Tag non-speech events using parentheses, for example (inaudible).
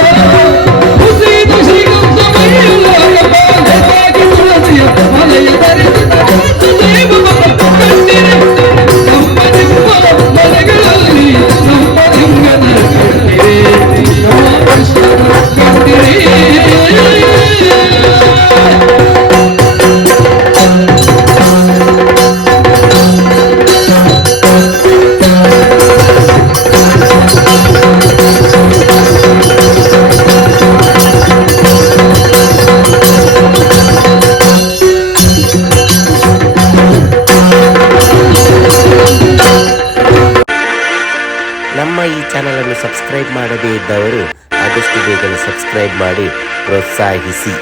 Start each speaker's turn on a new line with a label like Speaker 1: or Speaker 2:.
Speaker 1: Thank (laughs) you. ಈ ಚಾನಲನ್ನು subscribe ಮಾಡದೇ ಇದ್ದವರು ಆದಷ್ಟು ಬೇಗನೆ ಸಬ್ಸ್ಕ್ರೈಬ್ ಮಾಡಿ ಪ್ರೋತ್ಸಾಹಿಸಿ.